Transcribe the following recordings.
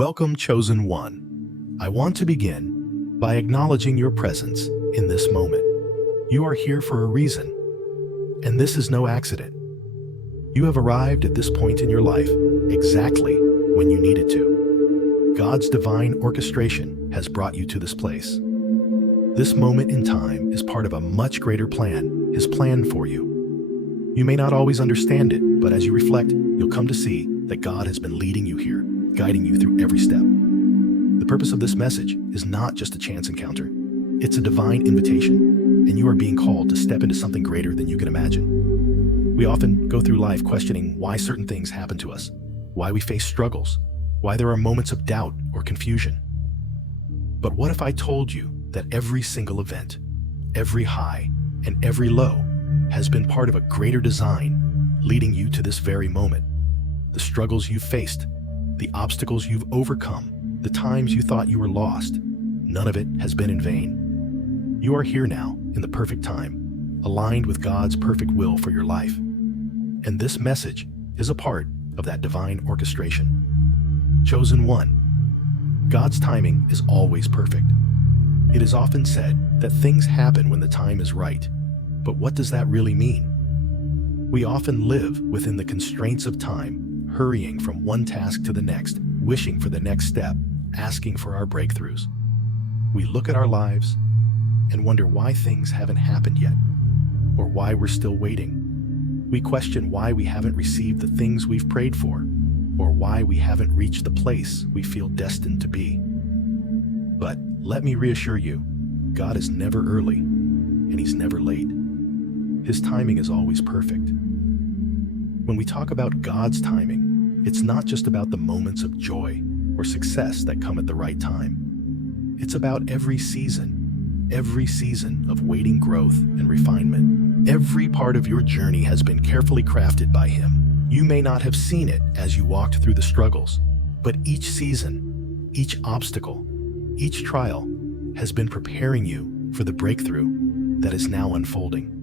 Welcome, chosen one. I want to begin by acknowledging your presence in this moment. You are here for a reason, and this is no accident. You have arrived at this point in your life exactly when you needed to. God's divine orchestration has brought you to this place. This moment in time is part of a much greater plan, His plan for you. You may not always understand it, but as you reflect, you'll come to see that God has been leading you here, guiding you through every step. The purpose of this message is not just a chance encounter. It's a divine invitation, and you are being called to step into something greater than you can imagine. We often go through life questioning why certain things happen to us, why we face struggles, why there are moments of doubt or confusion. But what if I told you that every single event, every high and every low, has been part of a greater design leading you to this very moment? The struggles you've faced, the obstacles you've overcome, the times you thought you were lost, none of it has been in vain. You are here now in the perfect time, aligned with God's perfect will for your life. And this message is a part of that divine orchestration. Chosen one, God's timing is always perfect. It is often said that things happen when the time is right. But what does that really mean? We often live within the constraints of time, hurrying from one task to the next, wishing for the next step, asking for our breakthroughs. We look at our lives and wonder why things haven't happened yet, or why we're still waiting. We question why we haven't received the things we've prayed for, or why we haven't reached the place we feel destined to be. But let me reassure you, God is never early, and He's never late. His timing is always perfect. When we talk about God's timing, it's not just about the moments of joy or success that come at the right time. It's about every season of waiting growth and refinement. Every part of your journey has been carefully crafted by Him. You may not have seen it as you walked through the struggles, but each season, each obstacle, each trial has been preparing you for the breakthrough that is now unfolding.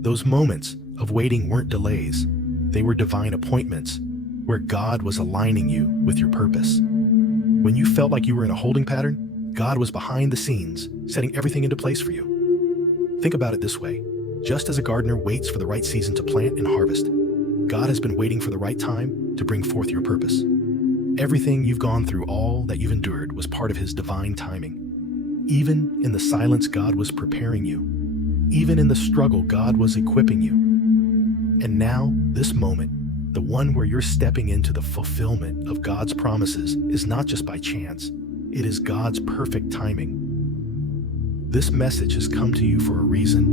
Those moments of waiting weren't delays. They were divine appointments where God was aligning you with your purpose. When you felt like you were in a holding pattern, God was behind the scenes, setting everything into place for you. Think about it this way. Just as a gardener waits for the right season to plant and harvest, God has been waiting for the right time to bring forth your purpose. Everything you've gone through, all that you've endured, was part of His divine timing. Even in the silence, God was preparing you. Even in the struggle, God was equipping you. And now, this moment, the one where you're stepping into the fulfillment of God's promises, is not just by chance. It is God's perfect timing. This message has come to you for a reason,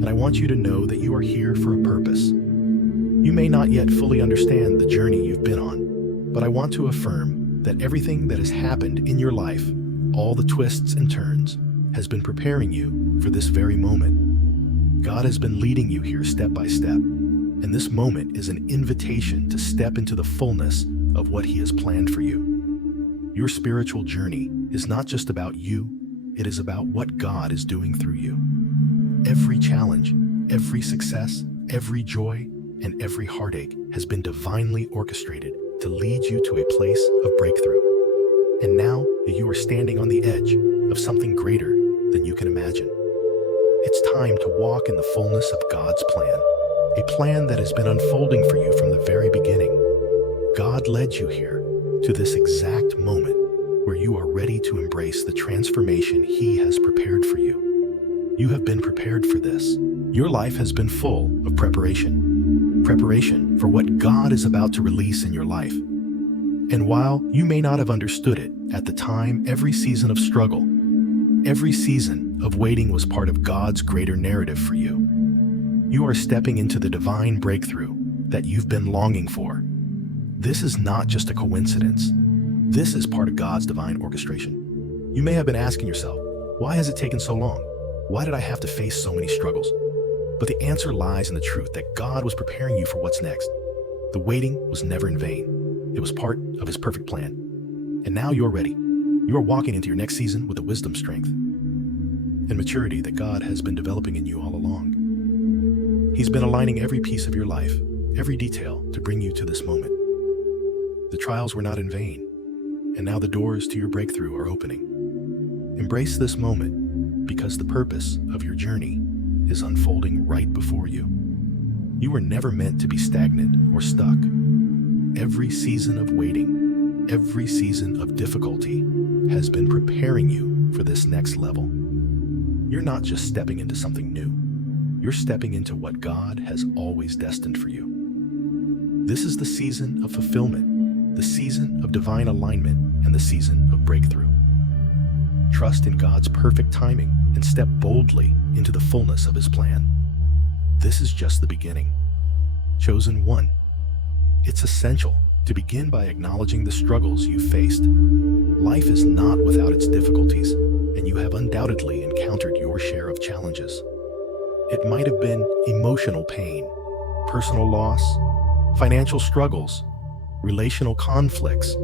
and I want you to know that you are here for a purpose. You may not yet fully understand the journey you've been on, but I want to affirm that everything that has happened in your life, all the twists and turns, has been preparing you for this very moment. God has been leading you here step by step, and this moment is an invitation to step into the fullness of what He has planned for you. Your spiritual journey is not just about you, it is about what God is doing through you. Every challenge, every success, every joy, and every heartache has been divinely orchestrated to lead you to a place of breakthrough. And now you are standing on the edge of something greater than you can imagine. It's time to walk in the fullness of God's plan, a plan that has been unfolding for you from the very beginning. God led you here to this exact moment where you are ready to embrace the transformation He has prepared for you. You have been prepared for this. Your life has been full of preparation for what God is about to release in your life. And while you may not have understood it at the time, every season of struggle, every season of waiting was part of God's greater narrative for you. You are stepping into the divine breakthrough that you've been longing for. This is not just a coincidence. This is part of God's divine orchestration. You may have been asking yourself, why has it taken so long? Why did I have to face so many struggles? But the answer lies in the truth that God was preparing you for what's next. The waiting was never in vain. It was part of His perfect plan. And now you're ready. You are walking into your next season with the wisdom, strength, and maturity that God has been developing in you all along. He's been aligning every piece of your life, every detail, to bring you to this moment. The trials were not in vain. And now the doors to your breakthrough are opening. Embrace this moment because the purpose of your journey is unfolding right before you. You were never meant to be stagnant or stuck. Every season of waiting, every season of difficulty has been preparing you for this next level. You're not just stepping into something new. You're stepping into what God has always destined for you. This is the season of fulfillment, the season of divine alignment, and the season of breakthrough. Trust in God's perfect timing and step boldly into the fullness of His plan. This is just the beginning. Chosen one, it's essential to begin by acknowledging the struggles you faced. Life is not without its difficulties, and you have undoubtedly encountered your share of challenges. It might have been emotional pain, personal loss, financial struggles, relational conflicts,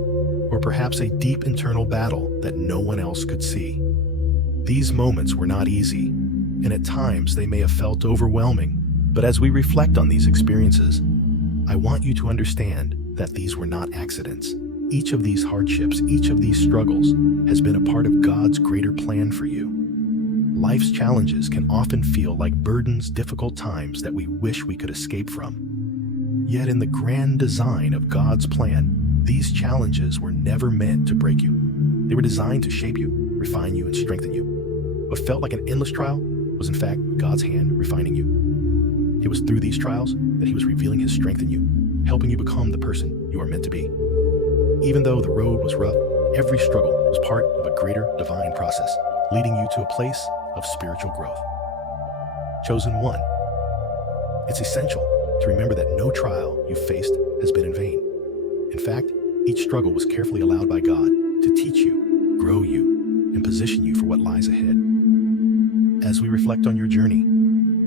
or perhaps a deep internal battle that no one else could see. These moments were not easy, and at times they may have felt overwhelming. But as we reflect on these experiences, I want you to understand that these were not accidents. Each of these hardships, each of these struggles has been a part of God's greater plan for you. Life's challenges can often feel like burdens, difficult times that we wish we could escape from. Yet in the grand design of God's plan, these challenges were never meant to break you. They were designed to shape you, refine you, and strengthen you. What felt like an endless trial was in fact God's hand refining you. It was through these trials that He was revealing His strength in you, helping you become the person you are meant to be. Even though the road was rough, every struggle was part of a greater divine process, leading you to a place of spiritual growth. Chosen one, it's essential to remember that no trial you faced has been in vain. In fact, each struggle was carefully allowed by God to teach you, grow you, and position you for what lies ahead. As we reflect on your journey,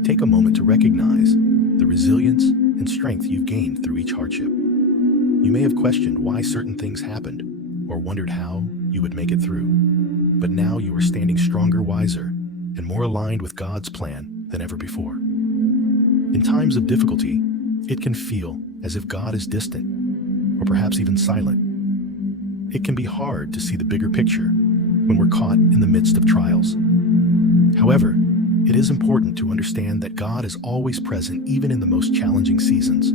take a moment to recognize the resilience and strength you've gained through each hardship. You may have questioned why certain things happened or wondered how you would make it through. But now you are standing stronger, wiser, and more aligned with God's plan than ever before. In times of difficulty, it can feel as if God is distant or perhaps even silent. It can be hard to see the bigger picture when we're caught in the midst of trials. However, it is important to understand that God is always present even in the most challenging seasons.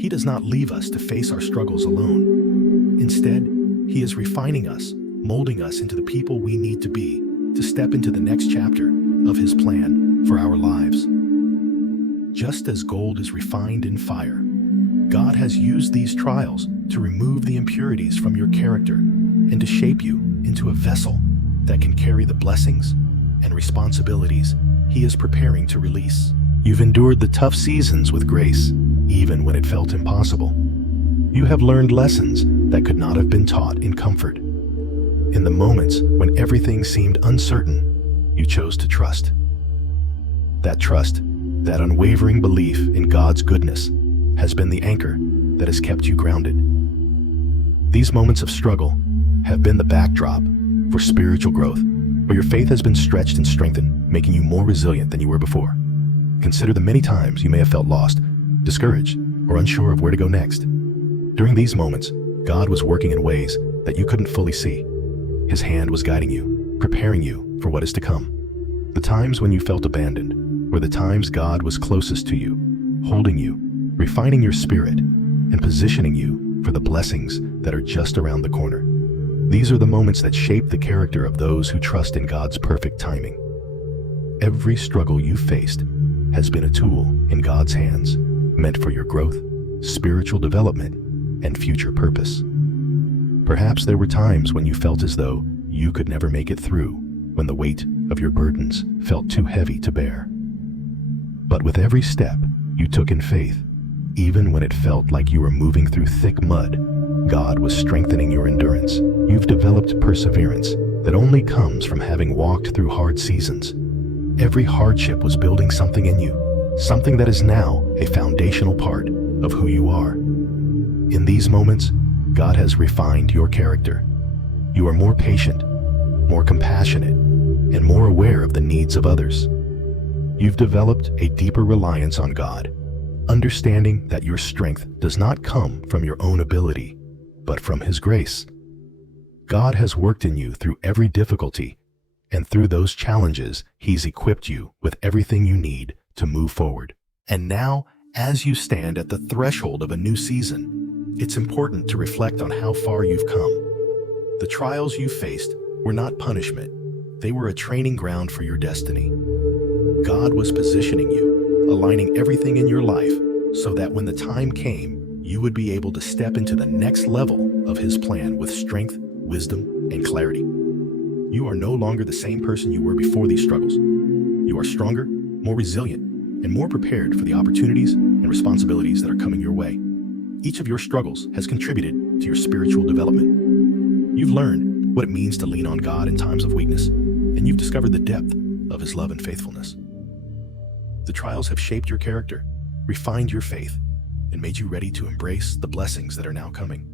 He does not leave us to face our struggles alone. Instead, He is refining us, molding us into the people we need to be to step into the next chapter of His plan for our lives. Just as gold is refined in fire, God has used these trials to remove the impurities from your character and to shape you into a vessel that can carry the blessings and responsibilities He is preparing to release. You've endured the tough seasons with grace, even when it felt impossible. You have learned lessons that could not have been taught in comfort. In the moments when everything seemed uncertain, you chose to trust. That trust, that unwavering belief in God's goodness, has been the anchor that has kept you grounded. These moments of struggle have been the backdrop for spiritual growth, where your faith has been stretched and strengthened, making you more resilient than you were before. Consider the many times you may have felt lost, discouraged, or unsure of where to go next. During these moments, God was working in ways that you couldn't fully see. His hand was guiding you, preparing you for what is to come. The times when you felt abandoned were the times God was closest to you, holding you, refining your spirit, and positioning you for the blessings that are just around the corner. These are the moments that shape the character of those who trust in God's perfect timing. Every struggle you faced has been a tool in God's hands, meant for your growth, spiritual development, and future purpose. Perhaps there were times when you felt as though you could never make it through, when the weight of your burdens felt too heavy to bear. But with every step you took in faith, even when it felt like you were moving through thick mud, God was strengthening your endurance. You've developed perseverance that only comes from having walked through hard seasons. Every hardship was building something in you, something that is now a foundational part of who you are. In these moments, God has refined your character. You are more patient, more compassionate, and more aware of the needs of others. You've developed a deeper reliance on God, understanding that your strength does not come from your own ability, but from His grace. God has worked in you through every difficulty, and through those challenges, He's equipped you with everything you need to move forward. And now, as you stand at the threshold of a new season, it's important to reflect on how far you've come. The trials you faced were not punishment. They were a training ground for your destiny. God was positioning you, aligning everything in your life so that when the time came, you would be able to step into the next level of His plan with strength, wisdom, and clarity. You are no longer the same person you were before these struggles. You are stronger, more resilient, and more prepared for the opportunities and responsibilities that are coming your way. Each of your struggles has contributed to your spiritual development. You've learned what it means to lean on God in times of weakness, and you've discovered the depth of His love and faithfulness. The trials have shaped your character, refined your faith, and made you ready to embrace the blessings that are now coming.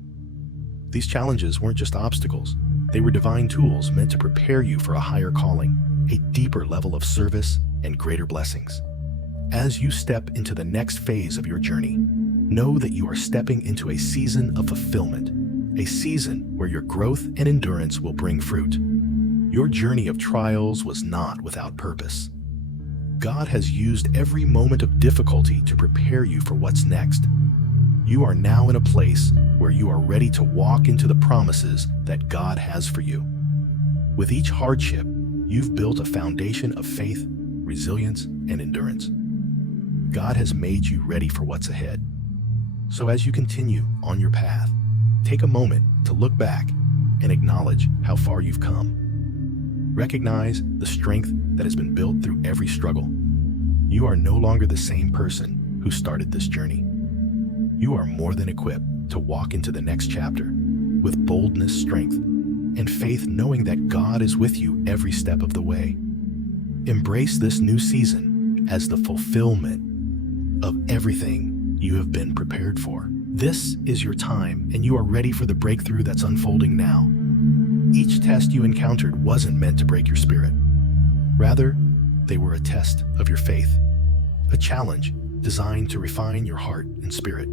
These challenges weren't just obstacles. They were divine tools meant to prepare you for a higher calling, a deeper level of service, and greater blessings. As you step into the next phase of your journey, know that you are stepping into a season of fulfillment, a season where your growth and endurance will bring fruit. Your journey of trials was not without purpose. God has used every moment of difficulty to prepare you for what's next. You are now in a place where you are ready to walk into the promises that God has for you. With each hardship, you've built a foundation of faith, resilience, and endurance. God has made you ready for what's ahead. So as you continue on your path, take a moment to look back and acknowledge how far you've come. Recognize the strength that has been built through every struggle. You are no longer the same person who started this journey. You are more than equipped to walk into the next chapter with boldness, strength, and faith, knowing that God is with you every step of the way. Embrace this new season as the fulfillment of everything you have been prepared for. This is your time, and you are ready for the breakthrough that's unfolding now. Each test you encountered wasn't meant to break your spirit. Rather, they were a test of your faith, a challenge designed to refine your heart and spirit.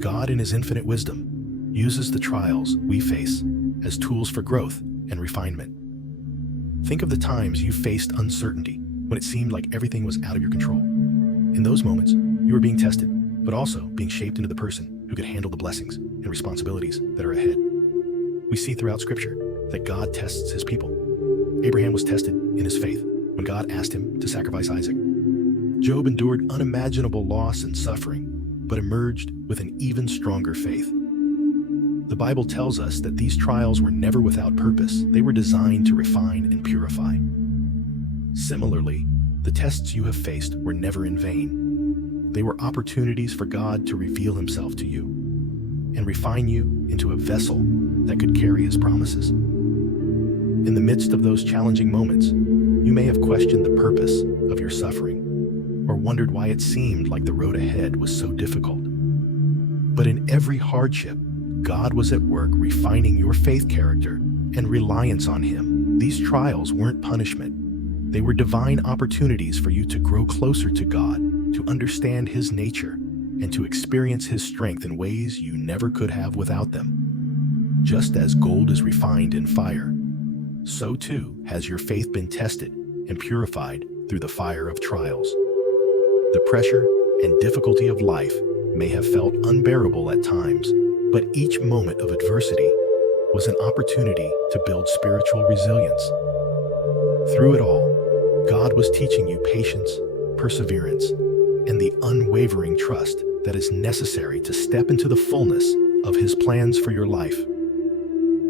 God, in His infinite wisdom, uses the trials we face as tools for growth and refinement. Think of the times you faced uncertainty when it seemed like everything was out of your control. In those moments, you were being tested, but also being shaped into the person who could handle the blessings and responsibilities that are ahead. We see throughout Scripture that God tests His people. Abraham was tested in his faith when God asked him to sacrifice Isaac. Job endured unimaginable loss and suffering, but emerged with an even stronger faith. The Bible tells us that these trials were never without purpose. They were designed to refine and purify. Similarly, the tests you have faced were never in vain. They were opportunities for God to reveal Himself to you and refine you into a vessel that could carry His promises. In the midst of those challenging moments, you may have questioned the purpose of your suffering or wondered why it seemed like the road ahead was so difficult. But in every hardship, God was at work refining your faith character and reliance on Him. These trials weren't punishment. They were divine opportunities for you to grow closer to God, to understand His nature, and to experience His strength in ways you never could have without them. Just as gold is refined in fire, so too has your faith been tested and purified through the fire of trials. The pressure and difficulty of life may have felt unbearable at times, but each moment of adversity was an opportunity to build spiritual resilience. Through it all, God was teaching you patience, perseverance, and the unwavering trust that is necessary to step into the fullness of His plans for your life.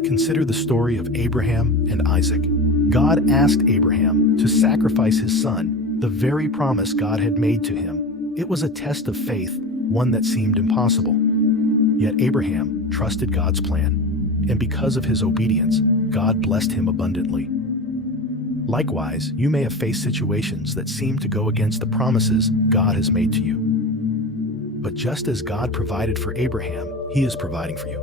Consider the story of Abraham and Isaac. God asked Abraham to sacrifice his son, the very promise God had made to him. It was a test of faith, one that seemed impossible. Yet Abraham trusted God's plan, and because of his obedience, God blessed him abundantly. Likewise, you may have faced situations that seem to go against the promises God has made to you. But just as God provided for Abraham, He is providing for you.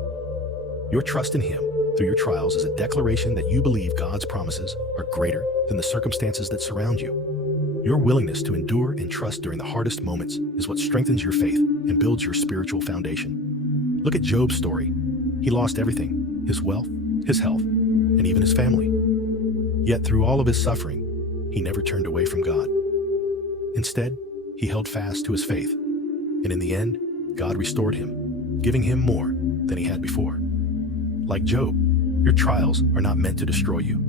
Your trust in Him through your trials is a declaration that you believe God's promises are greater than the circumstances that surround you. Your willingness to endure and trust during the hardest moments is what strengthens your faith and builds your spiritual foundation. Look at Job's story. He lost everything: his wealth, his health, and even his family. Yet through all of his suffering, he never turned away from God. Instead, he held fast to his faith, and in the end, God restored him, giving him more than he had before. Like Job, your trials are not meant to destroy you.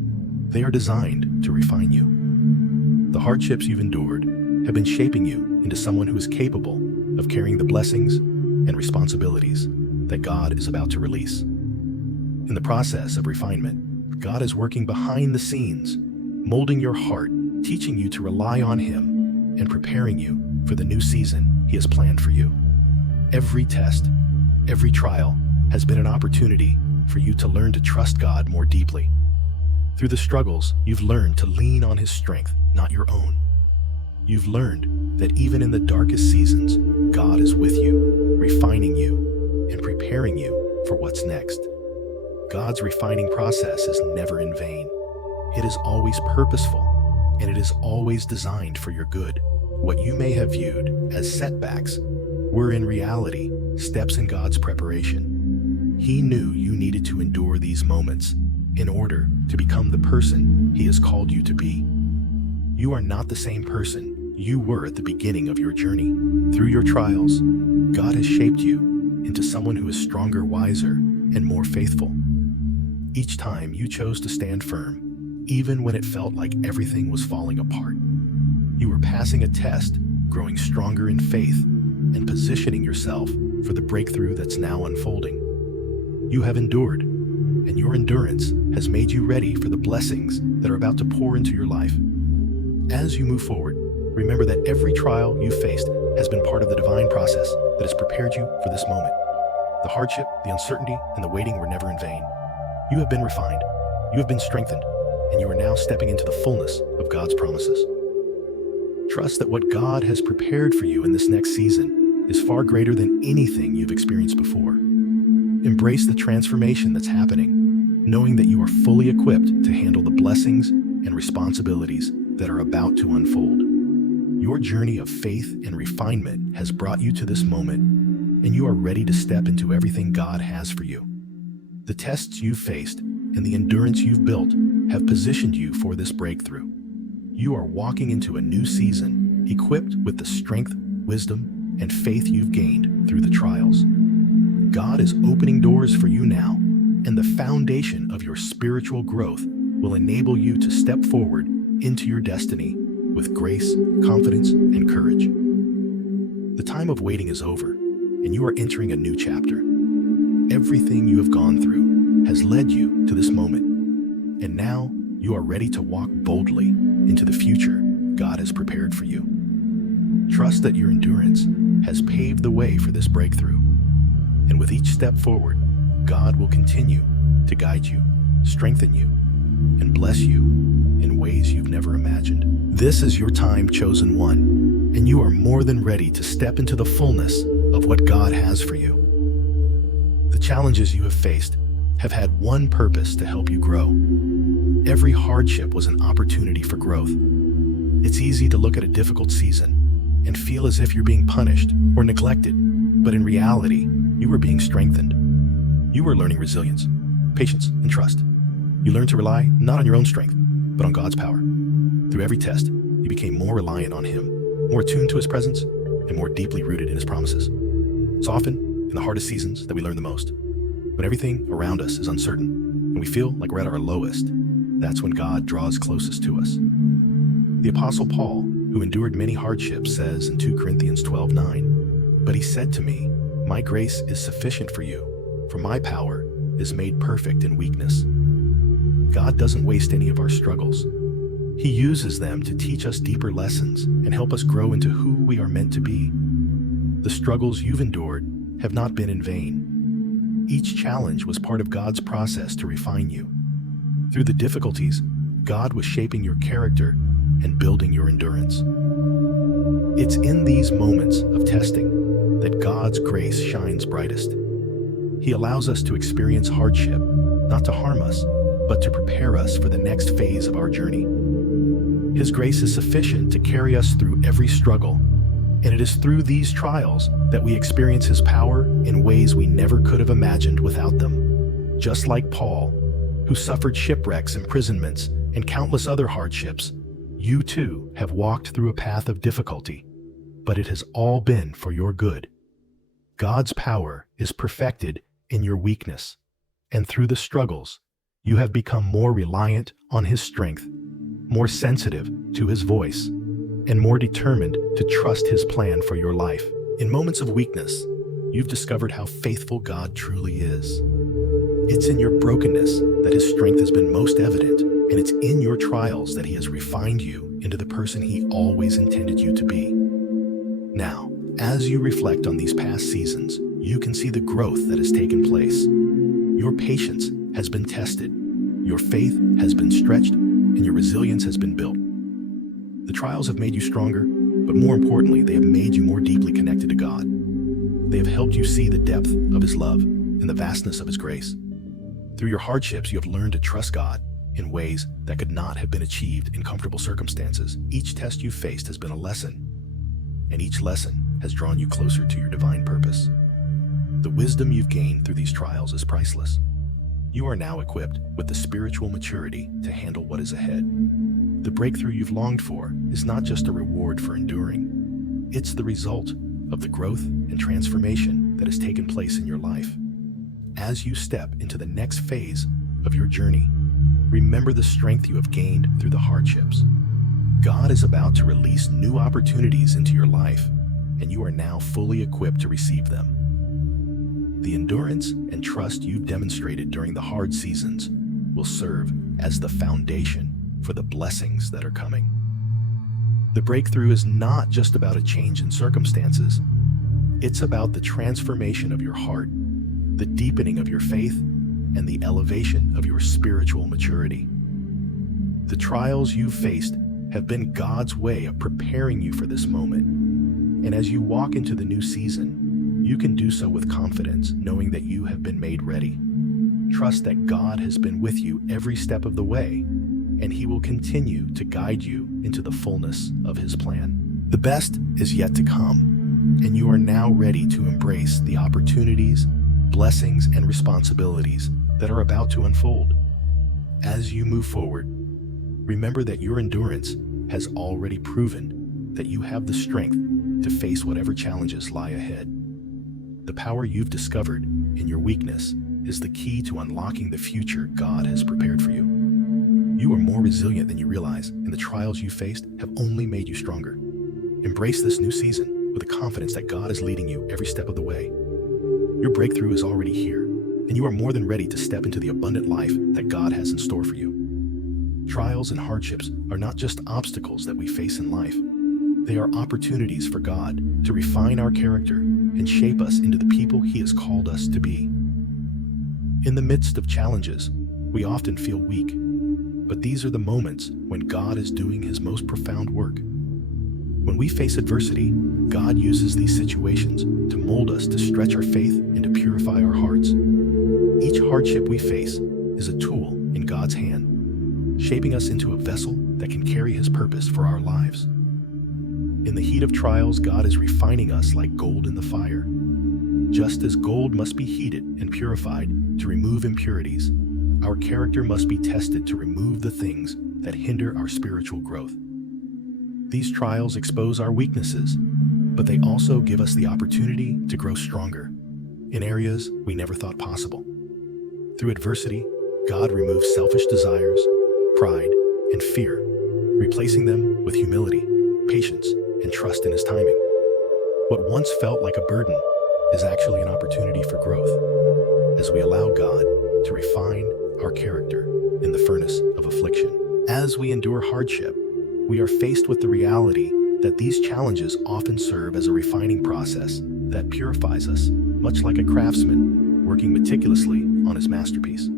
They are designed to refine you. The hardships you've endured have been shaping you into someone who is capable of carrying the blessings and responsibilities that God is about to release. In the process of refinement, God is working behind the scenes, molding your heart, teaching you to rely on Him, and preparing you for the new season He has planned for you. Every test, every trial has been an opportunity for you to learn to trust God more deeply. Through the struggles, you've learned to lean on His strength, not your own. You've learned that even in the darkest seasons, God is with you, refining you, and preparing you for what's next. God's refining process is never in vain. It is always purposeful, and it is always designed for your good. What you may have viewed as setbacks were in reality steps in God's preparation. He knew you needed to endure these moments in order to become the person He has called you to be. You are not the same person you were at the beginning of your journey. Through your trials, God has shaped you into someone who is stronger, wiser, and more faithful. Each time you chose to stand firm, even when it felt like everything was falling apart, you were passing a test, growing stronger in faith, and positioning yourself for the breakthrough that's now unfolding. You have endured, and your endurance has made you ready for the blessings that are about to pour into your life. As you move forward, remember that every trial you faced has been part of the divine process that has prepared you for this moment. The hardship, the uncertainty, and the waiting were never in vain. You have been refined, you have been strengthened, and you are now stepping into the fullness of God's promises. Trust that what God has prepared for you in this next season is far greater than anything you've experienced before. Embrace the transformation that's happening, knowing that you are fully equipped to handle the blessings and responsibilities that are about to unfold. Your journey of faith and refinement has brought you to this moment, and you are ready to step into everything God has for you. The tests you've faced and the endurance you've built have positioned you for this breakthrough. You are walking into a new season, equipped with the strength, wisdom, and faith you've gained through the trials. God is opening doors for you now, and the foundation of your spiritual growth will enable you to step forward into your destiny with grace, confidence, and courage. The time of waiting is over, and you are entering a new chapter. Everything you have gone through has led you to this moment, and now you are ready to walk boldly into the future God has prepared for you. Trust that your endurance has paved the way for this breakthrough, and with each step forward, God will continue to guide you, strengthen you, and bless you in ways you've never imagined. This is your time, chosen one, and you are more than ready to step into the fullness of what God has for you. The challenges you have faced have had one purpose: to help you grow. Every hardship was an opportunity for growth. It's easy to look at a difficult season and feel as if you're being punished or neglected, but in reality, you were being strengthened. You were learning resilience, patience, and trust. You learned to rely not on your own strength, but on God's power. Through every test, you became more reliant on Him, more attuned to His presence, and more deeply rooted in His promises. It's often in the hardest seasons that we learn the most. When everything around us is uncertain, and we feel like we're at our lowest, that's when God draws closest to us. The Apostle Paul, who endured many hardships, says in 2 Corinthians 12:9, "But he said to me, 'My grace is sufficient for you, for my power is made perfect in weakness.'" God doesn't waste any of our struggles. He uses them to teach us deeper lessons and help us grow into who we are meant to be. The struggles you've endured have not been in vain. Each challenge was part of God's process to refine you. Through the difficulties, God was shaping your character and building your endurance. It's in these moments of testing that God's grace shines brightest. He allows us to experience hardship, not to harm us, but to prepare us for the next phase of our journey. His grace is sufficient to carry us through every struggle, and it is through these trials that we experience His power in ways we never could have imagined without them. Just like Paul, who suffered shipwrecks, imprisonments, and countless other hardships, you too have walked through a path of difficulty, but it has all been for your good. God's power is perfected in your weakness, and through the struggles, you have become more reliant on His strength, more sensitive to His voice, and more determined to trust His plan for your life. In moments of weakness, you've discovered how faithful God truly is. It's in your brokenness that His strength has been most evident, and it's in your trials that He has refined you into the person He always intended you to be. Now, as you reflect on these past seasons, you can see the growth that has taken place. Your patience has been tested, your faith has been stretched, and your resilience has been built. The trials have made you stronger, but more importantly, they have made you more deeply connected to God. They have helped you see the depth of His love and the vastness of His grace. Through your hardships, you have learned to trust God in ways that could not have been achieved in comfortable circumstances. Each test you faced has been a lesson, and each lesson has drawn you closer to your divine purpose. The wisdom you've gained through these trials is priceless. You are now equipped with the spiritual maturity to handle what is ahead. The breakthrough you've longed for is not just a reward for enduring. It's the result of the growth and transformation that has taken place in your life. As you step into the next phase of your journey, remember the strength you have gained through the hardships. God is about to release new opportunities into your life, and you are now fully equipped to receive them. The endurance and trust you've demonstrated during the hard seasons will serve as the foundation for the blessings that are coming. The breakthrough is not just about a change in circumstances. It's about the transformation of your heart, the deepening of your faith, and the elevation of your spiritual maturity. The trials you've faced have been God's way of preparing you for this moment. And as you walk into the new season, you can do so with confidence, knowing that you have been made ready. Trust that God has been with you every step of the way, and He will continue to guide you into the fullness of His plan. The best is yet to come, and you are now ready to embrace the opportunities, blessings, and responsibilities that are about to unfold. As you move forward, remember that your endurance has already proven that you have the strength to face whatever challenges lie ahead. The power you've discovered in your weakness is the key to unlocking the future God has prepared for you. You are more resilient than you realize, and the trials you faced have only made you stronger. Embrace this new season with the confidence that God is leading you every step of the way. Your breakthrough is already here, and you are more than ready to step into the abundant life that God has in store for you. Trials and hardships are not just obstacles that we face in life. They are opportunities for God to refine our character and shape us into the people He has called us to be. In the midst of challenges, we often feel weak, but these are the moments when God is doing His most profound work. When we face adversity, God uses these situations to mold us, to stretch our faith, and to purify our hearts. Each hardship we face is a tool in God's hand, shaping us into a vessel that can carry His purpose for our lives. In the heat of trials, God is refining us like gold in the fire. Just as gold must be heated and purified to remove impurities, our character must be tested to remove the things that hinder our spiritual growth. These trials expose our weaknesses, but they also give us the opportunity to grow stronger in areas we never thought possible. Through adversity, God removes selfish desires, pride, and fear, replacing them with humility, patience, and trust in His timing. What once felt like a burden is actually an opportunity for growth, as we allow God to refine our character in the furnace of affliction. As we endure hardship, we are faced with the reality that these challenges often serve as a refining process that purifies us, much like a craftsman working meticulously on his masterpiece.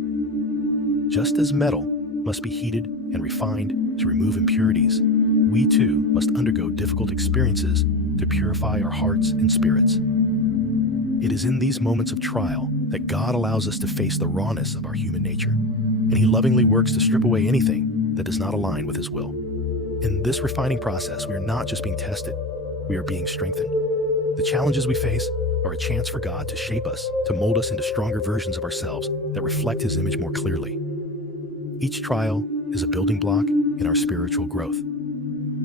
Just as metal must be heated and refined to remove impurities, we too must undergo difficult experiences to purify our hearts and spirits. It is in these moments of trial that God allows us to face the rawness of our human nature, and He lovingly works to strip away anything that does not align with His will. In this refining process, we are not just being tested, we are being strengthened. The challenges we face are a chance for God to shape us, to mold us into stronger versions of ourselves that reflect His image more clearly. Each trial is a building block in our spiritual growth.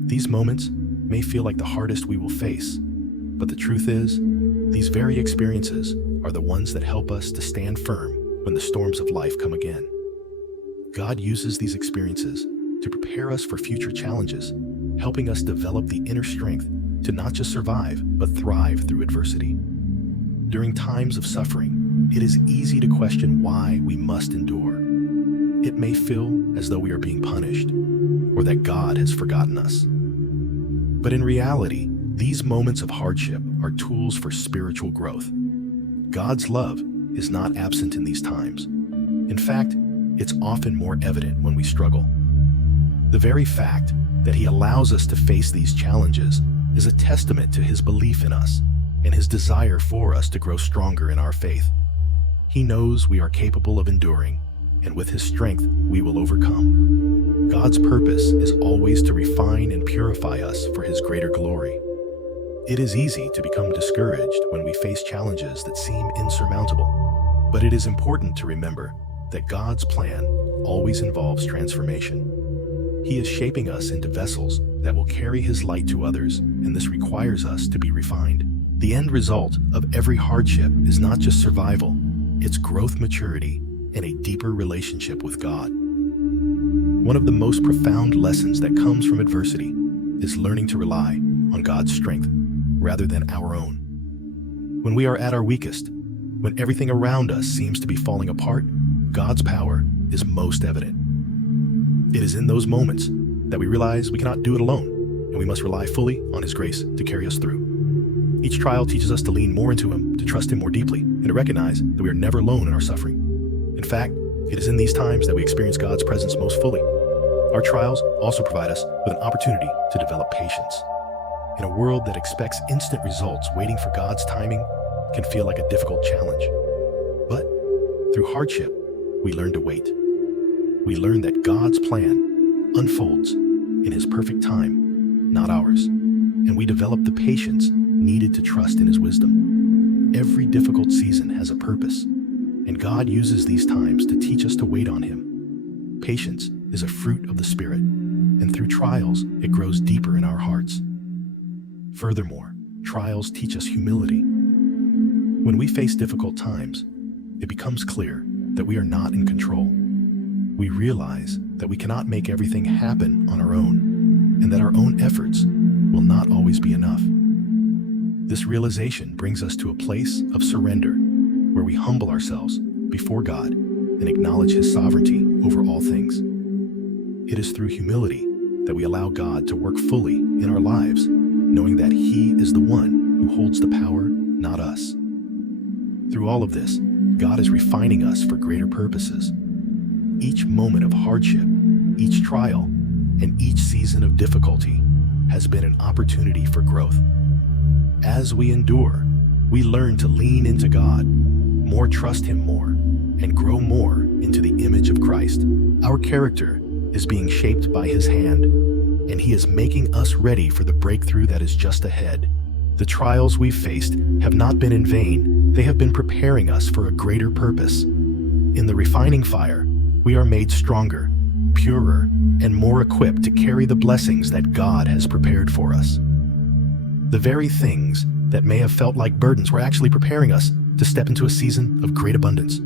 These moments may feel like the hardest we will face, but the truth is, these very experiences are the ones that help us to stand firm when the storms of life come again. God uses these experiences to prepare us for future challenges, helping us develop the inner strength to not just survive, but thrive through adversity. During times of suffering, it is easy to question why we must endure. It may feel as though we are being punished, or that God has forgotten us. But in reality, these moments of hardship are tools for spiritual growth. God's love is not absent in these times. In fact, it's often more evident when we struggle. The very fact that He allows us to face these challenges is a testament to His belief in us and His desire for us to grow stronger in our faith. He knows we are capable of enduring, and with His strength, we will overcome. God's purpose is always to refine and purify us for His greater glory. It is easy to become discouraged when we face challenges that seem insurmountable, but it is important to remember that God's plan always involves transformation. He is shaping us into vessels that will carry His light to others, and this requires us to be refined. The end result of every hardship is not just survival, it's growth, maturity, and a deeper relationship with God. One of the most profound lessons that comes from adversity is learning to rely on God's strength rather than our own. When we are at our weakest, when everything around us seems to be falling apart, God's power is most evident. It is in those moments that we realize we cannot do it alone, and we must rely fully on His grace to carry us through. Each trial teaches us to lean more into Him, to trust Him more deeply, and to recognize that we are never alone in our suffering. In fact, it is in these times that we experience God's presence most fully. Our trials also provide us with an opportunity to develop patience. In a world that expects instant results, waiting for God's timing can feel like a difficult challenge. But through hardship, we learn to wait. We learn that God's plan unfolds in His perfect time, not ours, and we develop the patience needed to trust in His wisdom. Every difficult season has a purpose, and God uses these times to teach us to wait on Him. Patience is a fruit of the Spirit, and through trials, it grows deeper in our hearts. Furthermore, trials teach us humility. When we face difficult times, it becomes clear that we are not in control. We realize that we cannot make everything happen on our own, and that our own efforts will not always be enough. This realization brings us to a place of surrender, where we humble ourselves before God and acknowledge His sovereignty over all things. It is through humility that we allow God to work fully in our lives, knowing that He is the one who holds the power, not us. Through all of this, God is refining us for greater purposes. Each moment of hardship, each trial, and each season of difficulty has been an opportunity for growth. As we endure, we learn to lean into God, more trust Him more, and grow more into the image of Christ. Our character is being shaped by His hand, and He is making us ready for the breakthrough that is just ahead. The trials we've faced have not been in vain. They have been preparing us for a greater purpose. In the refining fire, we are made stronger, purer, and more equipped to carry the blessings that God has prepared for us. The very things that may have felt like burdens were actually preparing us to step into a season of great abundance.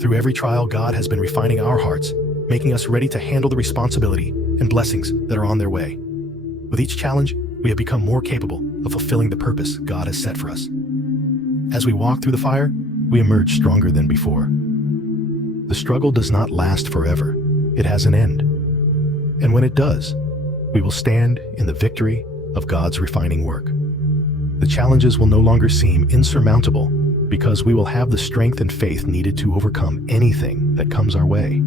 Through every trial, God has been refining our hearts, making us ready to handle the responsibility and blessings that are on their way. With each challenge, we have become more capable of fulfilling the purpose God has set for us. As we walk through the fire, we emerge stronger than before. The struggle does not last forever. It has an end. And when it does, we will stand in the victory of God's refining work. The challenges will no longer seem insurmountable because we will have the strength and faith needed to overcome anything that comes our way.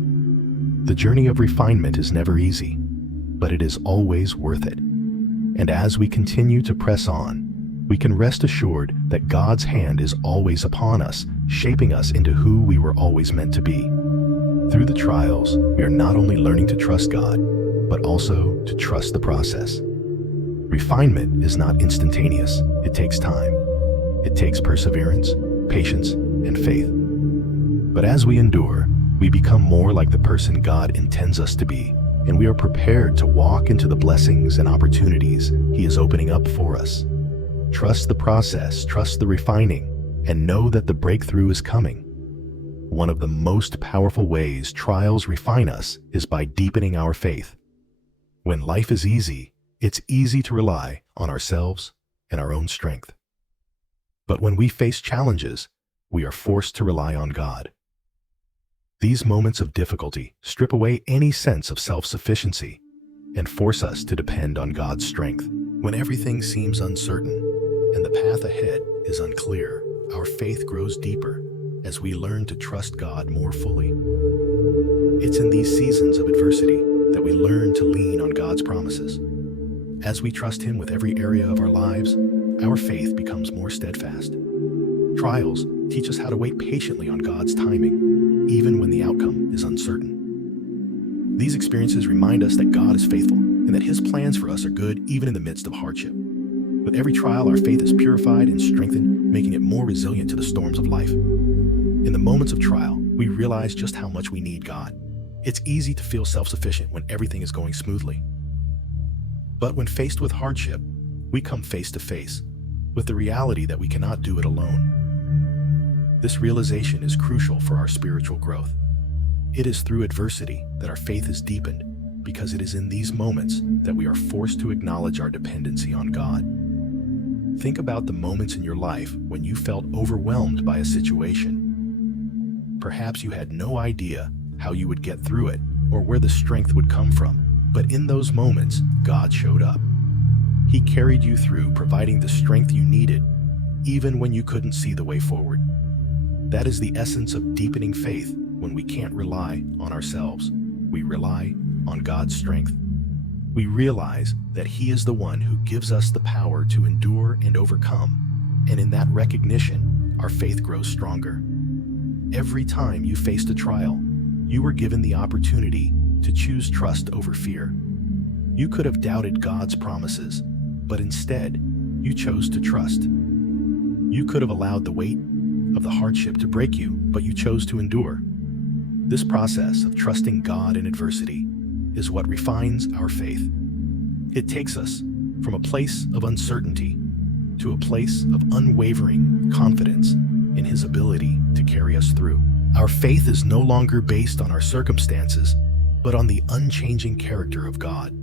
The journey of refinement is never easy, but it is always worth it. And as we continue to press on, we can rest assured that God's hand is always upon us, shaping us into who we were always meant to be. Through the trials, we are not only learning to trust God, but also to trust the process. Refinement is not instantaneous. It takes time. It takes perseverance, patience, and faith. But as we endure, we become more like the person God intends us to be, and we are prepared to walk into the blessings and opportunities He is opening up for us. Trust the process, trust the refining, and know that the breakthrough is coming. One of the most powerful ways trials refine us is by deepening our faith. When life is easy, it's easy to rely on ourselves and our own strength. But when we face challenges, we are forced to rely on God. These moments of difficulty strip away any sense of self-sufficiency and force us to depend on God's strength. When everything seems uncertain and the path ahead is unclear, our faith grows deeper as we learn to trust God more fully. It's in these seasons of adversity that we learn to lean on God's promises. As we trust Him with every area of our lives, our faith becomes more steadfast. Trials teach us how to wait patiently on God's timing, even when the outcome is uncertain. These experiences remind us that God is faithful and that His plans for us are good even in the midst of hardship. With every trial, our faith is purified and strengthened, making it more resilient to the storms of life. In the moments of trial, we realize just how much we need God. It's easy to feel self-sufficient when everything is going smoothly. But when faced with hardship, we come face to face with the reality that we cannot do it alone. This realization is crucial for our spiritual growth. It is through adversity that our faith is deepened, because it is in these moments that we are forced to acknowledge our dependency on God. Think about the moments in your life when you felt overwhelmed by a situation. Perhaps you had no idea how you would get through it or where the strength would come from. But in those moments, God showed up. He carried you through, providing the strength you needed, even when you couldn't see the way forward. That is the essence of deepening faith. When we can't rely on ourselves, we rely on God's strength. We realize that He is the one who gives us the power to endure and overcome, and in that recognition, our faith grows stronger. Every time you faced a trial, you were given the opportunity to choose trust over fear. You could have doubted God's promises, but instead, you chose to trust. You could have allowed the weight of the hardship to break you, but you chose to endure. This process of trusting God in adversity is what refines our faith. It takes us from a place of uncertainty to a place of unwavering confidence in His ability to carry us through. Our faith is no longer based on our circumstances, but on the unchanging character of God.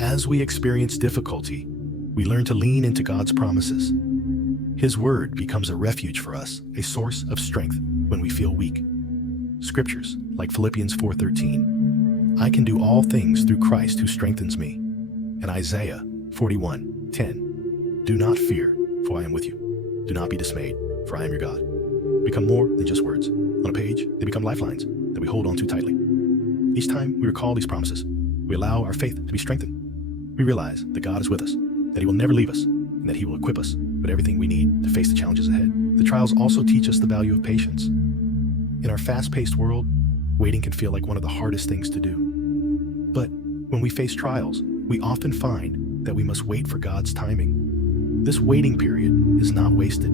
As we experience difficulty, we learn to lean into God's promises. His word becomes a refuge for us, a source of strength when we feel weak. Scriptures like Philippians 4:13, I can do all things through Christ who strengthens me, and Isaiah 41:10, do not fear, for I am with you. Do not be dismayed, for I am your God. Become more than just words. On a page, they become lifelines that we hold on too tightly. Each time we recall these promises, we allow our faith to be strengthened. We realize that God is with us, that He will never leave us, and that He will equip us with everything we need to face the challenges ahead. The trials also teach us the value of patience. In our fast-paced world, waiting can feel like one of the hardest things to do. But when we face trials, we often find that we must wait for God's timing. This waiting period is not wasted.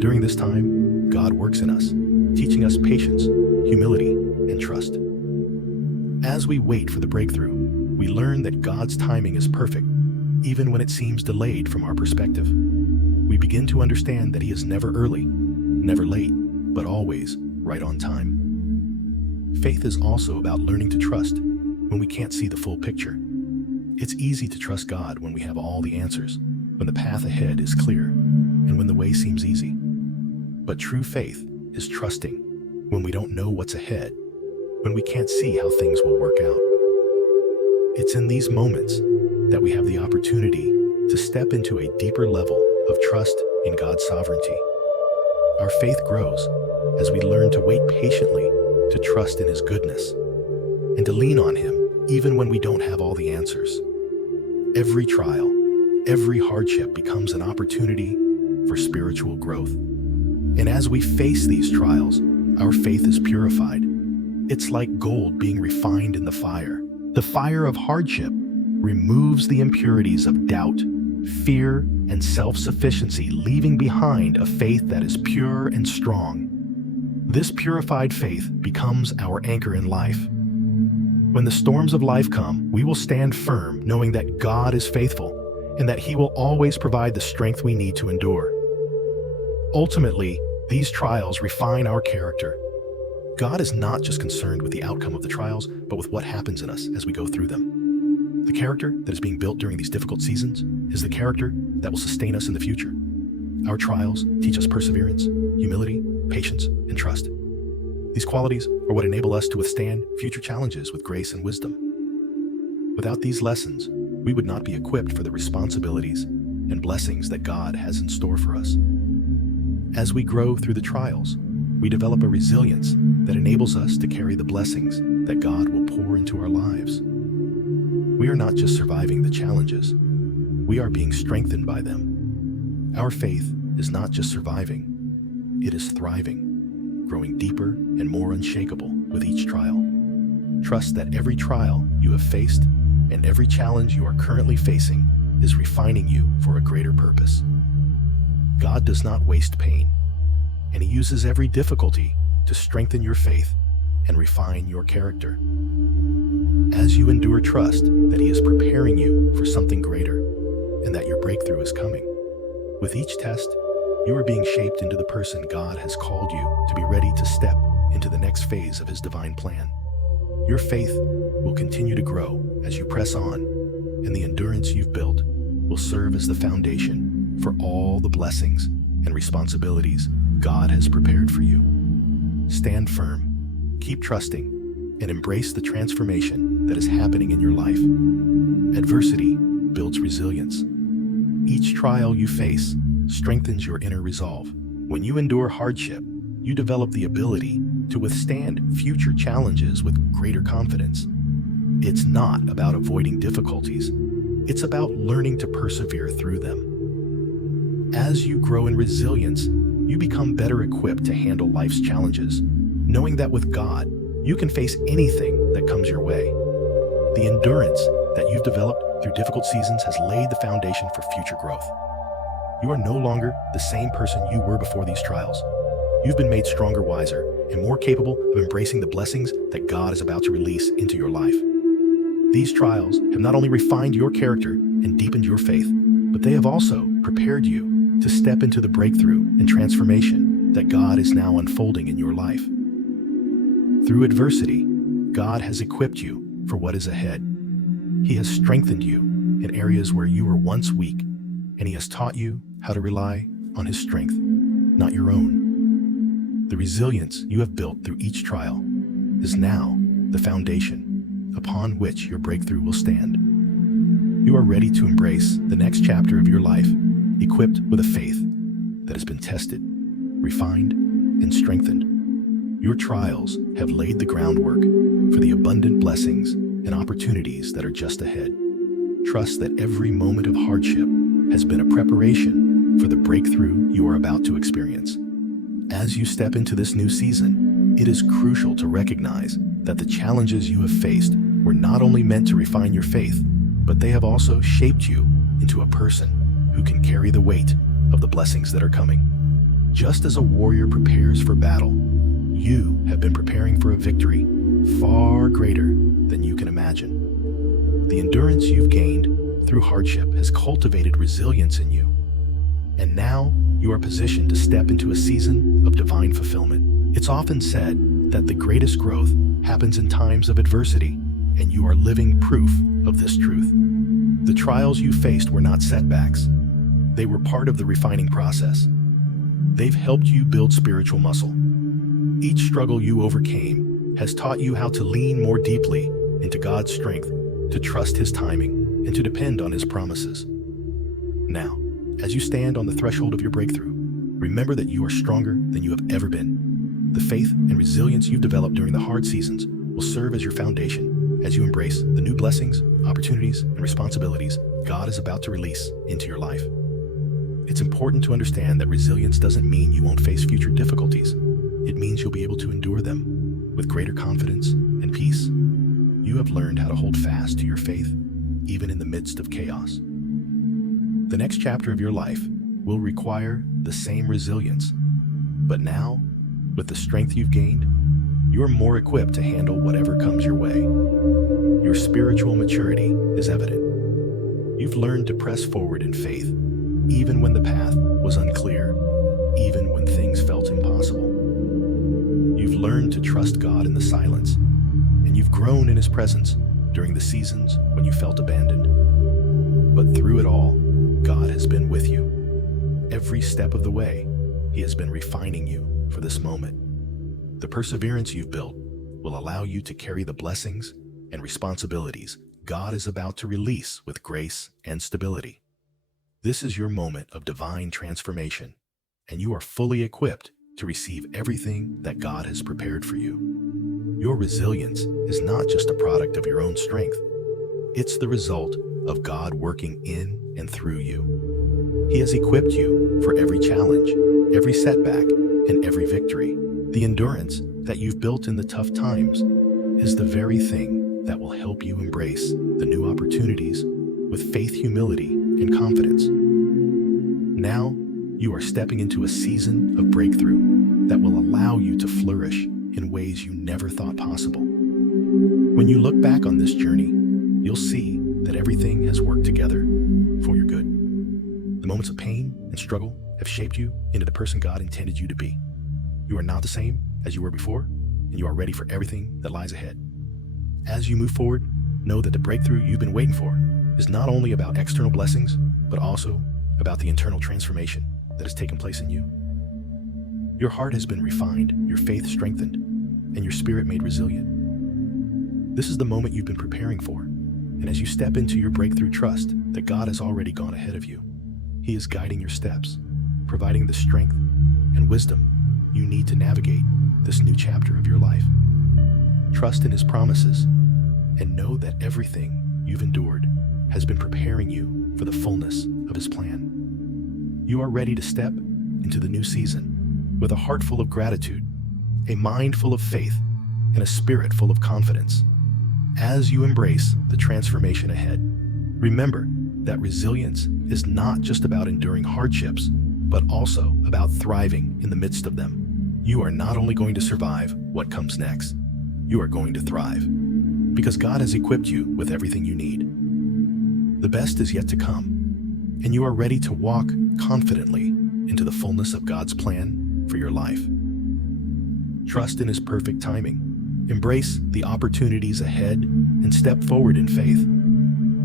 During this time, God works in us, teaching us patience, humility, and trust. As we wait for the breakthrough, we learn that God's timing is perfect, even when it seems delayed from our perspective. We begin to understand that He is never early, never late, but always right on time. Faith is also about learning to trust when we can't see the full picture. It's easy to trust God when we have all the answers, when the path ahead is clear, and when the way seems easy. But true faith is trusting when we don't know what's ahead, when we can't see how things will work out. It's in these moments that we have the opportunity to step into a deeper level of trust in God's sovereignty. Our faith grows as we learn to wait patiently, to trust in His goodness, and to lean on Him even when we don't have all the answers. Every trial, every hardship becomes an opportunity for spiritual growth. And as we face these trials, our faith is purified. It's like gold being refined in the fire. The fire of hardship removes the impurities of doubt, fear, and self-sufficiency, leaving behind a faith that is pure and strong. This purified faith becomes our anchor in life. When the storms of life come, we will stand firm knowing that God is faithful and that He will always provide the strength we need to endure. Ultimately, these trials refine our character. God is not just concerned with the outcome of the trials, but with what happens in us as we go through them. The character that is being built during these difficult seasons is the character that will sustain us in the future. Our trials teach us perseverance, humility, patience, and trust. These qualities are what enable us to withstand future challenges with grace and wisdom. Without these lessons, we would not be equipped for the responsibilities and blessings that God has in store for us. As we grow through the trials, we develop a resilience that enables us to carry the blessings that God will pour into our lives. We are not just surviving the challenges, we are being strengthened by them. Our faith is not just surviving, it is thriving, growing deeper and more unshakable with each trial. Trust that every trial you have faced and every challenge you are currently facing is refining you for a greater purpose. God does not waste pain, and He uses every difficulty to strengthen your faith and refine your character. As you endure, trust that He is preparing you for something greater and that your breakthrough is coming. With each test, you are being shaped into the person God has called you to be ready to step into the next phase of His divine plan. Your faith will continue to grow as you press on, and the endurance you've built will serve as the foundation for all the blessings and responsibilities God has prepared for you. Stand firm, keep trusting, and embrace the transformation that is happening in your life. Adversity builds resilience. Each trial you face strengthens your inner resolve. When you endure hardship, you develop the ability to withstand future challenges with greater confidence. It's not about avoiding difficulties, it's about learning to persevere through them. As you grow in resilience, you become better equipped to handle life's challenges, knowing that with God, you can face anything that comes your way. The endurance that you've developed through difficult seasons has laid the foundation for future growth. You are no longer the same person you were before these trials. You've been made stronger, wiser, and more capable of embracing the blessings that God is about to release into your life. These trials have not only refined your character and deepened your faith, but they have also prepared you to step into the breakthrough and transformation that God is now unfolding in your life. Through adversity, God has equipped you for what is ahead. He has strengthened you in areas where you were once weak, and He has taught you how to rely on His strength, not your own. The resilience you have built through each trial is now the foundation upon which your breakthrough will stand. You are ready to embrace the next chapter of your life, equipped with a faith that has been tested, refined, and strengthened. Your trials have laid the groundwork for the abundant blessings and opportunities that are just ahead. Trust that every moment of hardship has been a preparation for the breakthrough you are about to experience. As you step into this new season, it is crucial to recognize that the challenges you have faced were not only meant to refine your faith, but they have also shaped you into a person who can carry the weight of the blessings that are coming. Just as a warrior prepares for battle, you have been preparing for a victory far greater than you can imagine. The endurance you've gained through hardship has cultivated resilience in you, and now you are positioned to step into a season of divine fulfillment. It's often said that the greatest growth happens in times of adversity, and you are living proof of this truth. The trials you faced were not setbacks. They were part of the refining process. They've helped you build spiritual muscle. Each struggle you overcame has taught you how to lean more deeply into God's strength, to trust His timing, and to depend on His promises. Now, as you stand on the threshold of your breakthrough, remember that you are stronger than you have ever been. The faith and resilience you've developed during the hard seasons will serve as your foundation as you embrace the new blessings, opportunities, and responsibilities God is about to release into your life. It's important to understand that resilience doesn't mean you won't face future difficulties. It means you'll be able to endure them with greater confidence and peace. You have learned how to hold fast to your faith, even in the midst of chaos. The next chapter of your life will require the same resilience, but now With the strength you've gained, you're more equipped to handle whatever comes your way. Your spiritual maturity is evident. You've learned to press forward in faith, even when the path was unclear, even when things felt impossible. You've learned to trust God in the silence, and you've grown in His presence during the seasons when you felt abandoned. But through it all, God has been with you. Every step of the way, He has been refining you for this moment. The perseverance you've built will allow you to carry the blessings and responsibilities God is about to release with grace and stability. This is your moment of divine transformation, and you are fully equipped to receive everything that God has prepared for you. Your resilience is not just a product of your own strength. It's the result of God working in and through you. He has equipped you for every challenge, every setback, and every victory. The endurance that you've built in the tough times is the very thing that will help you embrace the new opportunities with faith, humility, and confidence. Now, you are stepping into a season of breakthrough that will allow you to flourish in ways you never thought possible. When you look back on this journey, you'll see that everything has worked together for your good. The moments of pain and struggle have shaped you into the person God intended you to be. You are not the same as you were before, and you are ready for everything that lies ahead. As you move forward, know that the breakthrough you've been waiting for is not only about external blessings, but also about the internal transformation that has taken place in you. Your heart has been refined, your faith strengthened, and your spirit made resilient. This is the moment you've been preparing for, and as you step into your breakthrough, trust that God has already gone ahead of you. He is guiding your steps, providing the strength and wisdom you need to navigate this new chapter of your life. Trust in His promises and know that everything you've endured has been preparing you for the fullness of His plan. You are ready to step into the new season with a heart full of gratitude, a mind full of faith, and a spirit full of confidence. As you embrace the transformation ahead, remember that resilience is not just about enduring hardships, but also about thriving in the midst of them. You are not only going to survive what comes next, you are going to thrive, because God has equipped you with everything you need. The best is yet to come, and you are ready to walk confidently into the fullness of God's plan for your life. Trust in His perfect timing. Embrace the opportunities ahead and step forward in faith.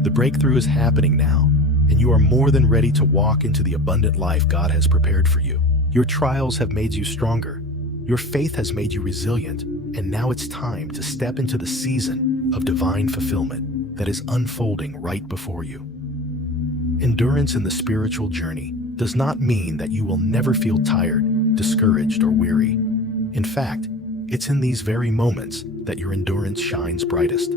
The breakthrough is happening now, and you are more than ready to walk into the abundant life God has prepared for you. Your trials have made you stronger. Your faith has made you resilient, and now it's time to step into the season of divine fulfillment that is unfolding right before you. Endurance in the spiritual journey does not mean that you will never feel tired, discouraged, or weary. In fact, it's in these very moments that your endurance shines brightest.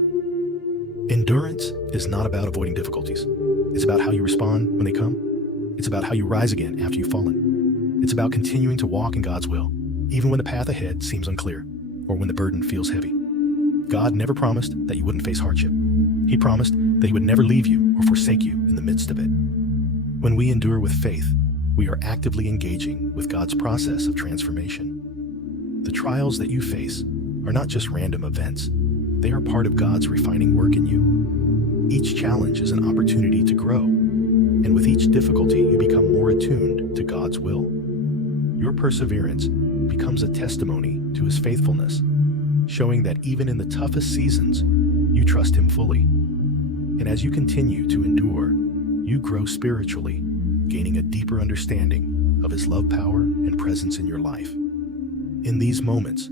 Endurance is not about avoiding difficulties. It's about how you respond when they come. It's about how you rise again after you've fallen. It's about continuing to walk in God's will, even when the path ahead seems unclear or when the burden feels heavy. God never promised that you wouldn't face hardship. He promised that He would never leave you or forsake you in the midst of it. When we endure with faith, we are actively engaging with God's process of transformation. The trials that you face are not just random events. They are part of God's refining work in you. Each challenge is an opportunity to grow, and with each difficulty, you become more attuned to God's will. Your perseverance becomes a testimony to His faithfulness, showing that even in the toughest seasons, you trust Him fully. And as you continue to endure, you grow spiritually, gaining a deeper understanding of His love, power, and presence in your life. In these moments,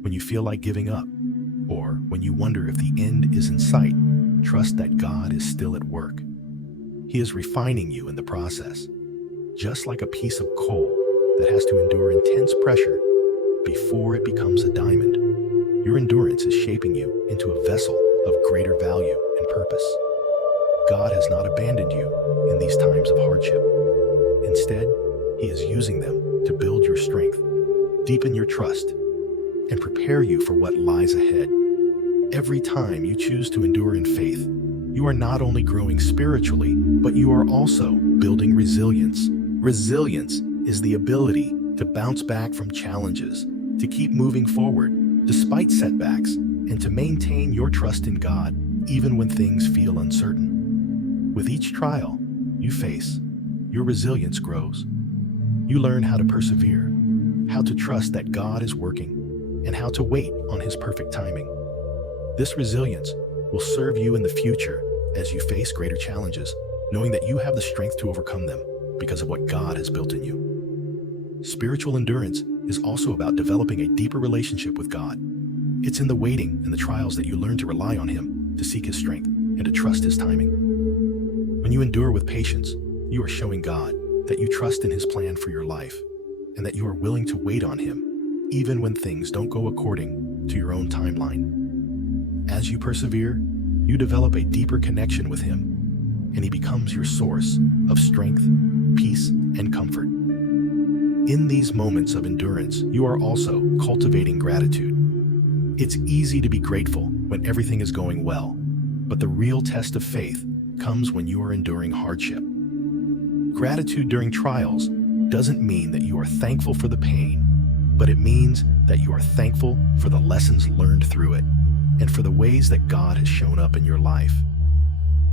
when you feel like giving up, or when you wonder if the end is in sight, trust that God is still at work. He is refining you in the process, just like a piece of coal that has to endure intense pressure before it becomes a diamond. Your endurance is shaping you into a vessel of greater value and purpose. God has not abandoned you in these times of hardship. Instead, He is using them to build your strength, deepen your trust, and prepare you for what lies ahead. Every time you choose to endure in faith, you are not only growing spiritually, but you are also building resilience. Resilience is the ability to bounce back from challenges, to keep moving forward despite setbacks, and to maintain your trust in God even when things feel uncertain. With each trial you face, your resilience grows. You learn how to persevere, how to trust that God is working, and how to wait on His perfect timing. This resilience will serve you in the future as you face greater challenges, knowing that you have the strength to overcome them because of what God has built in you. Spiritual endurance is also about developing a deeper relationship with God. It's in the waiting and the trials that you learn to rely on Him, to seek His strength, and to trust His timing. When you endure with patience, you are showing God that you trust in His plan for your life, and that you are willing to wait on Him even when things don't go according to your own timeline. As you persevere, you develop a deeper connection with Him, and He becomes your source of strength, peace, and comfort. In these moments of endurance, you are also cultivating gratitude. It's easy to be grateful when everything is going well, but the real test of faith comes when you are enduring hardship. Gratitude during trials doesn't mean that you are thankful for the pain, but it means that you are thankful for the lessons learned through it and for the ways that God has shown up in your life.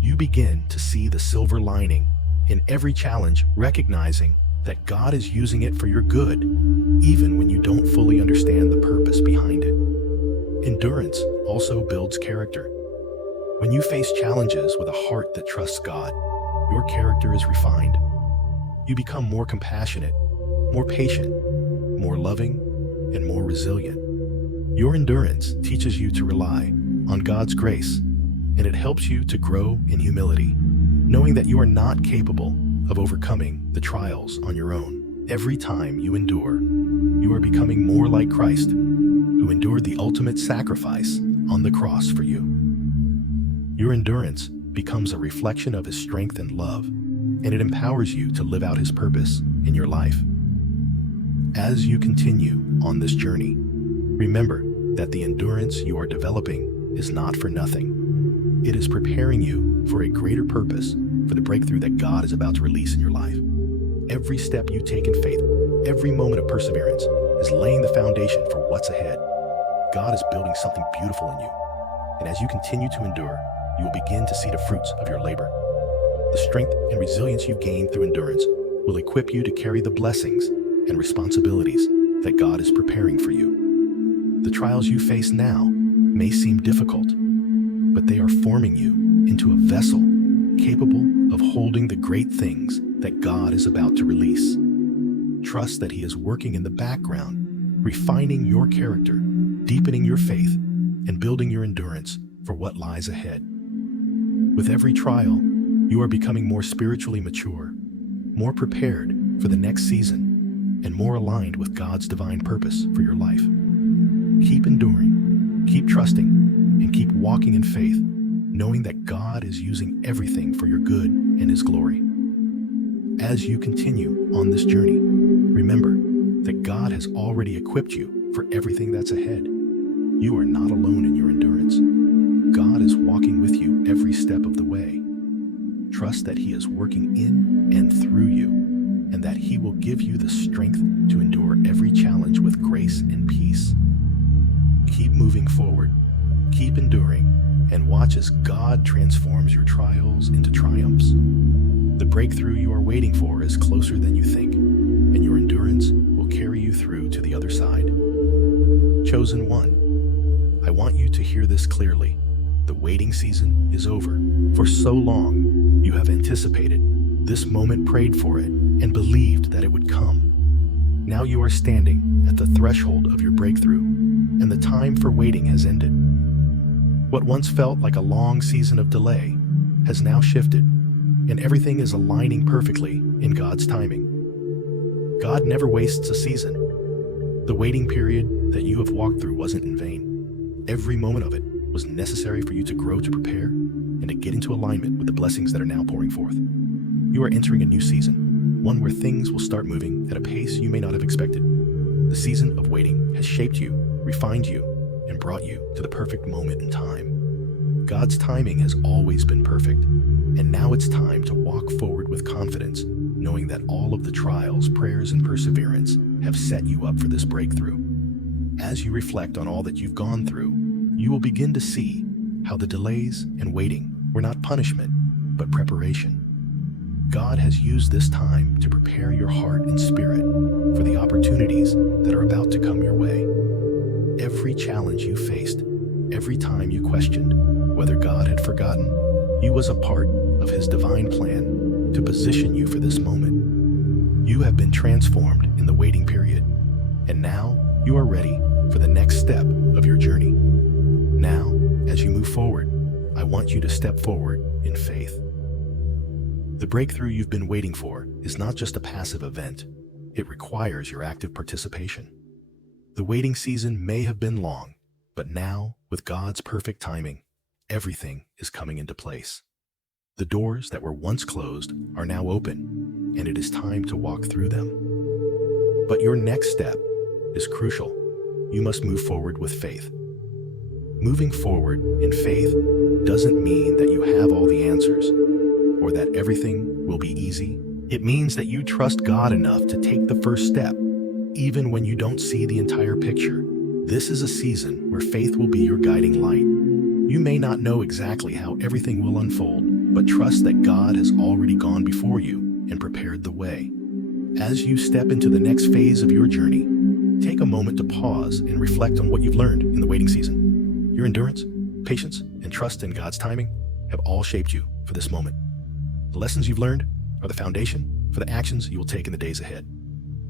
You begin to see the silver lining in every challenge, recognizing that God is using it for your good, even when you don't fully understand the purpose behind it. Endurance also builds character. When you face challenges with a heart that trusts God, your character is refined. You become more compassionate, more patient, more loving, and more resilient. Your endurance teaches you to rely on God's grace, and it helps you to grow in humility, knowing that you are not capable of overcoming the trials on your own. Every time you endure, you are becoming more like Christ, who endured the ultimate sacrifice on the cross for you. Your endurance becomes a reflection of His strength and love, and it empowers you to live out His purpose in your life. As you continue on this journey, remember that the endurance you are developing is not for nothing. It is preparing you for a greater purpose, for the breakthrough that God is about to release in your life. Every step you take in faith, every moment of perseverance, is laying the foundation for what's ahead. God is building something beautiful in you, and as you continue to endure, you will begin to see the fruits of your labor. The strength and resilience you gain through endurance will equip you to carry the blessings and responsibilities that God is preparing for you. The trials you face now may seem difficult, but they are forming you into a vessel capable of holding the great things that God is about to release. Trust that He is working in the background, refining your character, deepening your faith, and building your endurance for what lies ahead. With every trial, you are becoming more spiritually mature, more prepared for the next season, and more aligned with God's divine purpose for your life. Keep enduring, keep trusting, and keep walking in faith, knowing that God is using everything for your good and His glory. As you continue on this journey, remember that God has already equipped you for everything that's ahead. You are not alone in your endurance. God is walking with you every step of the way. Trust that He is working in and through you, and that He will give you the strength to endure every challenge with grace and peace. Keep moving forward, keep enduring, and watch as God transforms your trials into triumphs. The breakthrough you are waiting for is closer than you think, and your endurance will carry you through to the other side. Chosen one, I want you to hear this clearly. The waiting season is over. For so long, you have anticipated this moment, prayed for it, and believed that it would come. Now you are standing at the threshold of your breakthrough, and the time for waiting has ended. What once felt like a long season of delay has now shifted, and everything is aligning perfectly in God's timing. God never wastes a season. The waiting period that you have walked through wasn't in vain. Every moment of it was necessary for you to grow, to prepare, and to get into alignment with the blessings that are now pouring forth. You are entering a new season, one where things will start moving at a pace you may not have expected. The season of waiting has shaped you, refined you, and brought you to the perfect moment in time. God's timing has always been perfect, and now it's time to walk forward with confidence, knowing that all of the trials, prayers, and perseverance have set you up for this breakthrough. As you reflect on all that you've gone through, you will begin to see how the delays and waiting were not punishment, but preparation. God has used this time to prepare your heart and spirit for the opportunities that are about to come your way. Every challenge you faced, every time you questioned whether God had forgotten, you was a part of His divine plan to position you for this moment. You have been transformed in the waiting period, and now you are ready for the next step of your journey. Now, as you move forward, I want you to step forward in faith. The breakthrough you've been waiting for is not just a passive event. It requires your active participation. The waiting season may have been long, but now, with God's perfect timing, everything is coming into place. The doors that were once closed are now open, and it is time to walk through them. But your next step is crucial. You must move forward with faith. Moving forward in faith doesn't mean that you have all the answers or that everything will be easy. It means that you trust God enough to take the first step, even when you don't see the entire picture. This is a season where faith will be your guiding light. You may not know exactly how everything will unfold, but trust that God has already gone before you and prepared the way. As you step into the next phase of your journey, take a moment to pause and reflect on what you've learned in the waiting season. Your endurance, patience, and trust in God's timing have all shaped you for this moment. The lessons you've learned are the foundation for the actions you will take in the days ahead.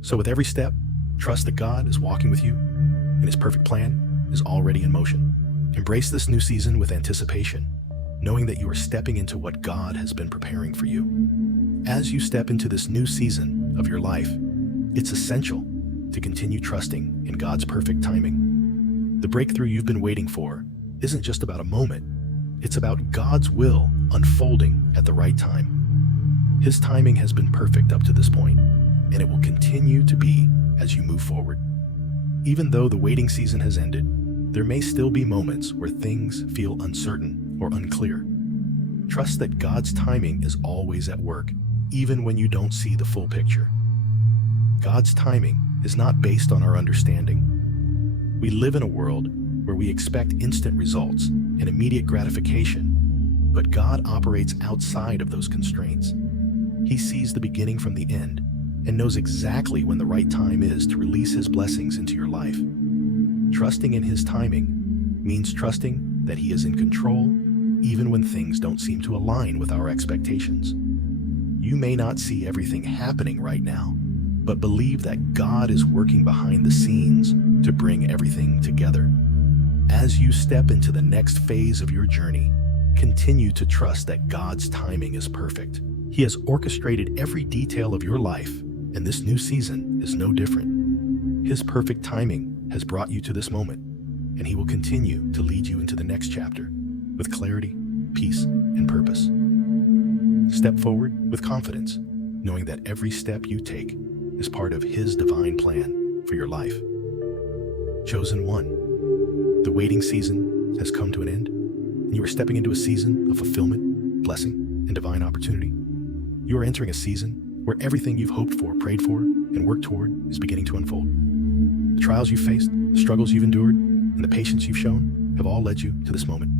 So with every step, trust that God is walking with you and His perfect plan is already in motion. Embrace this new season with anticipation, knowing that you are stepping into what God has been preparing for you. As you step into this new season of your life, it's essential to continue trusting in God's perfect timing. The breakthrough you've been waiting for isn't just about a moment. It's about God's will unfolding at the right time. His timing has been perfect up to this point, and it will continue to be as you move forward. Even though the waiting season has ended, there may still be moments where things feel uncertain or unclear. Trust that God's timing is always at work, even when you don't see the full picture. God's timing is not based on our understanding. We live in a world where we expect instant results and immediate gratification, but God operates outside of those constraints. He sees the beginning from the end and knows exactly when the right time is to release His blessings into your life. Trusting in His timing means trusting that He is in control, even when things don't seem to align with our expectations. You may not see everything happening right now, but believe that God is working behind the scenes to bring everything together. As you step into the next phase of your journey, continue to trust that God's timing is perfect. He has orchestrated every detail of your life, and this new season is no different. His perfect timing has brought you to this moment, and He will continue to lead you into the next chapter with clarity, peace, and purpose. Step forward with confidence, knowing that every step you take is part of His divine plan for your life. Chosen one, the waiting season has come to an end, and you are stepping into a season of fulfillment, blessing, and divine opportunity. You are entering a season where everything you've hoped for, prayed for, and worked toward is beginning to unfold. The trials you've faced, the struggles you've endured, and the patience you've shown have all led you to this moment.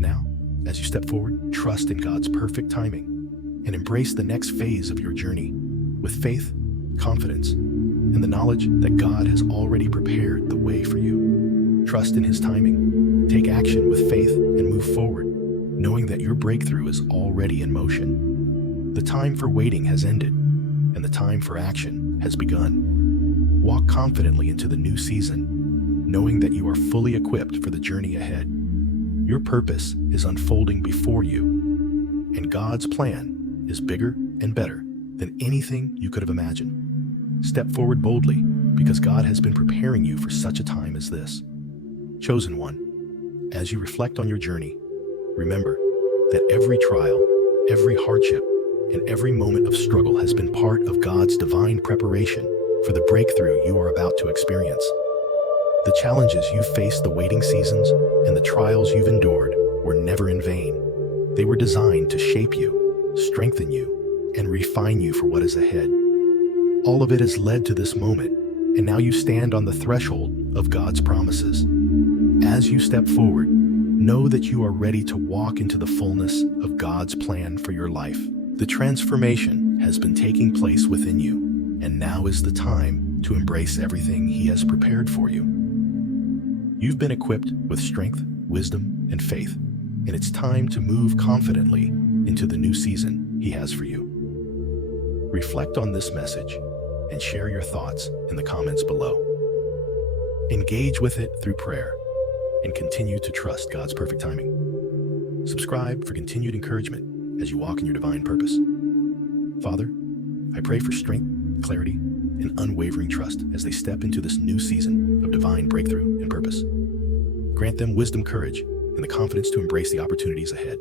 Now, as you step forward, trust in God's perfect timing and embrace the next phase of your journey with faith, confidence, and the knowledge that God has already prepared the way for you. Trust in His timing, take action with faith, and move forward, knowing that your breakthrough is already in motion. The time for waiting has ended, and the time for action has begun. Walk confidently into the new season, knowing that you are fully equipped for the journey ahead. Your purpose is unfolding before you, and God's plan is bigger and better than anything you could have imagined. Step forward boldly, because God has been preparing you for such a time as this. Chosen one, as you reflect on your journey, remember that every trial, every hardship, and every moment of struggle has been part of God's divine preparation for the breakthrough you are about to experience. The challenges you faced, the waiting seasons, and the trials you've endured were never in vain. They were designed to shape you, strengthen you, and refine you for what is ahead. All of it has led to this moment, And now you stand on the threshold of God's promises. As you step forward, know that you are ready to walk into the fullness of God's plan for your life. The transformation has been taking place within you, and now is the time to embrace everything He has prepared for you. You've been equipped with strength, wisdom, and faith, and it's time to move confidently into the new season He has for you. Reflect on this message and share your thoughts in the comments below. Engage with it through prayer and continue to trust God's perfect timing. Subscribe for continued encouragement as you walk in your divine purpose. Father, I pray for strength, clarity, and unwavering trust as they step into this new season of divine breakthrough and purpose. Grant them wisdom, courage, and the confidence to embrace the opportunities ahead.